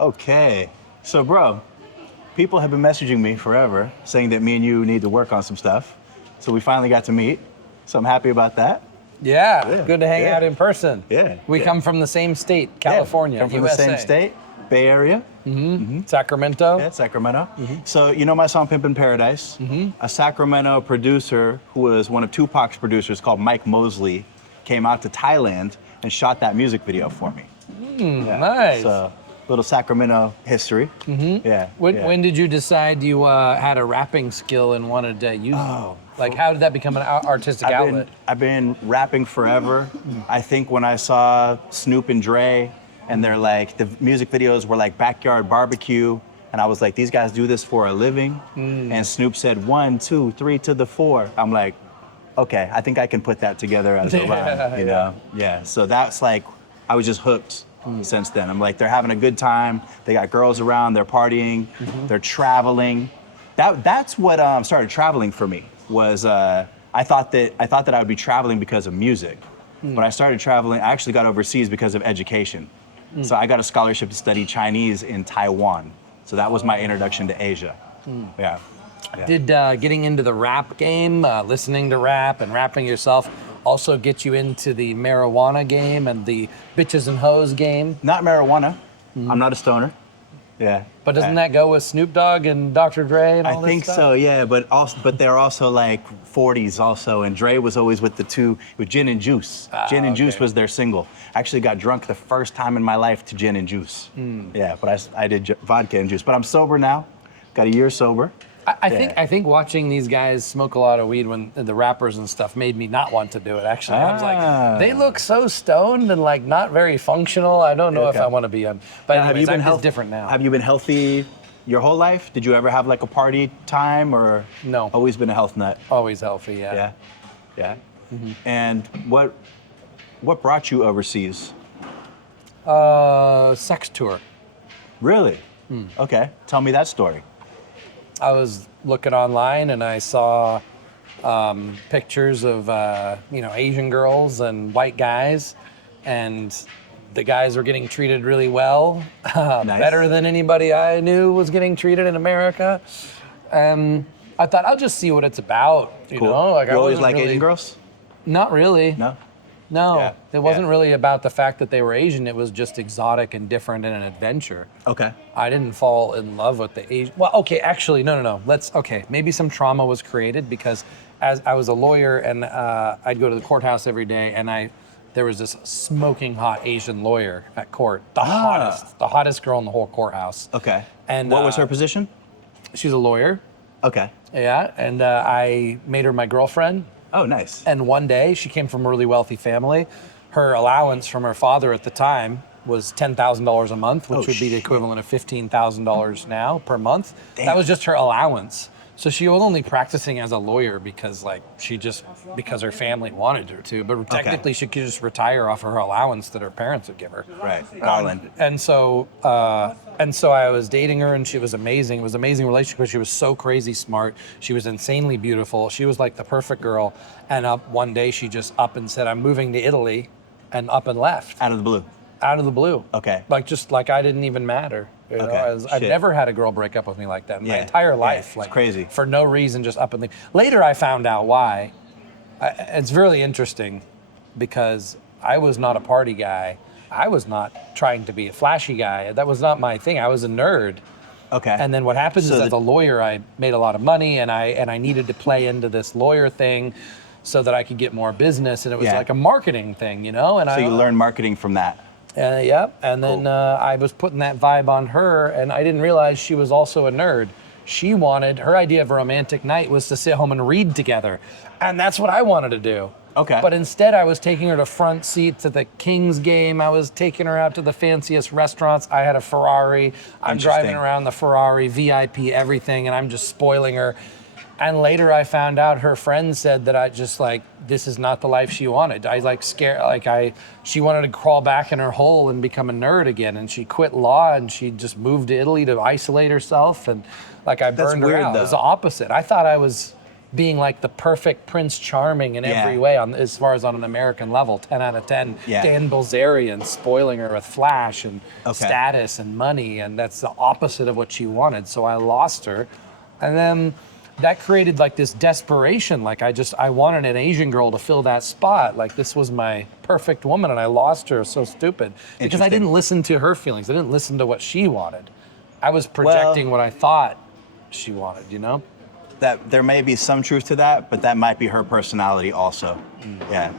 Okay. So, bro, people have been messaging me forever saying that me and you need to work on some stuff. So we finally got to meet. So I'm happy about that. Yeah, good to hang out in person. Yeah. We come from the same state, California, come from USA. the same state, Bay Area. Sacramento. Yeah, Sacramento. So you know my song "Pimpin' Paradise." A Sacramento producer who was one of Tupac's producers called Mike Mosley came out to Thailand and shot that music video for me. Nice. So little Sacramento history. Yeah. When did you decide you had a rapping skill and wanted to use it? Like, how did that become an artistic outlet? I've been rapping forever. I think when I saw Snoop and Dre, and they're like, the music videos were like backyard barbecue, and I was like, these guys do this for a living. And Snoop said 1, 2, 3 to the 4. I'm like, okay, I think I can put that together as a rhyme, you know? Yeah, so that's like, I was just hooked since then. I'm like, they're having a good time. They got girls around, they're partying, they're traveling. That's what started traveling for me, was I thought that I would be traveling because of music. When I started traveling, I actually got overseas because of education. So I got a scholarship to study Chinese in Taiwan. So that was my introduction to Asia. Yeah. Did getting into the rap game, listening to rap and rapping yourself, also get you into the marijuana game and the bitches and hoes game? Not marijuana. I'm not a stoner. Yeah. But doesn't that go with Snoop Dogg and Dr. Dre and all I this think stuff? so, yeah. But they're also like 40s also, and Dre was always with Gin and Juice. Gin and Juice was their single. I actually got drunk the first time in my life to Gin and Juice. Yeah, but I did vodka and juice. But I'm sober now. Got a year sober. I think watching these guys smoke a lot of weed when the rappers and stuff made me not want to do it. Actually, I was like, they look so stoned and like not very functional. I don't know if I want to be on. But Now, anyways, it's different now. Have you been healthy your whole life? Did you ever have like a party time, or No. Always been a health nut? Always healthy, yeah. Yeah. And what brought you overseas? Sex tour. Really? Okay. Tell me that story. I was looking online and I saw pictures of Asian girls and white guys, and the guys were getting treated really well, better than anybody I knew was getting treated in America. I thought I'll just see what it's about. You know, like You I always wasn't like really, Asian girls? Not really. No. No, Yeah, it wasn't yeah. really about the fact that they were Asian. It was just exotic and different and an adventure. Okay. I didn't fall in love with the Asian. Well, okay, actually, no. Maybe some trauma was created because as I was a lawyer and I'd go to the courthouse every day, and there was this smoking hot Asian lawyer at court, the hottest girl in the whole courthouse. Okay. And what was her position? She's a lawyer. Okay. Yeah, and I made her my girlfriend. Oh, nice. And one day, she came from a really wealthy family. Her allowance from her father at the time was $10,000 a month, which would be the equivalent of $15,000 now per month. Damn. That was just her allowance. So she was only practicing as a lawyer because her family wanted her to. But technically, she could just retire off of her allowance that her parents would give her. Right. Garland. And so I was dating her, and she was amazing. It was an amazing relationship because she was so crazy smart. She was insanely beautiful. She was like the perfect girl. And one day she just up and said, "I'm moving to Italy," and up and left. Out of the blue. Out of the blue. Okay. Like I didn't even matter. You know, I've never had a girl break up with me like that in my entire life. It's crazy. For no reason, just up and leave. Later, I found out why. It's really interesting because I was not a party guy. I was not trying to be a flashy guy. That was not my thing. I was a nerd. Okay. And then what happens is, as a lawyer, I made a lot of money, and I needed to play into this lawyer thing so that I could get more business, and it was like a marketing thing, you know. And so you learned marketing from that. And then I was putting that vibe on her, and I didn't realize she was also a nerd. Her idea of a romantic night was to sit home and read together, and that's what I wanted to do. Okay. But instead, I was taking her to front seat to the Kings game. I was taking her out to the fanciest restaurants. I had a Ferrari. I'm driving around the Ferrari, VIP, everything, and I'm just spoiling her. And later I found out her friend said that this is not the life she wanted. She wanted to crawl back in her hole and become a nerd again. And she quit law and she just moved to Italy to isolate herself. And I burned her out. It was the opposite. I thought I was being like the perfect Prince Charming in every Yeah. way, as far as on an American level, 10 out of 10. Yeah. Dan Bilzerian spoiling her with flash and Okay. status and money, and that's the opposite of what she wanted. So I lost her, and then that created like this desperation. Like I wanted an Asian girl to fill that spot. Like this was my perfect woman, and I lost her. So stupid because I Interesting. didn't listen to her feelings. I didn't listen to what she wanted. I was projecting what I thought she wanted. You know. That there may be some truth to that, but that might be her personality also. Yeah.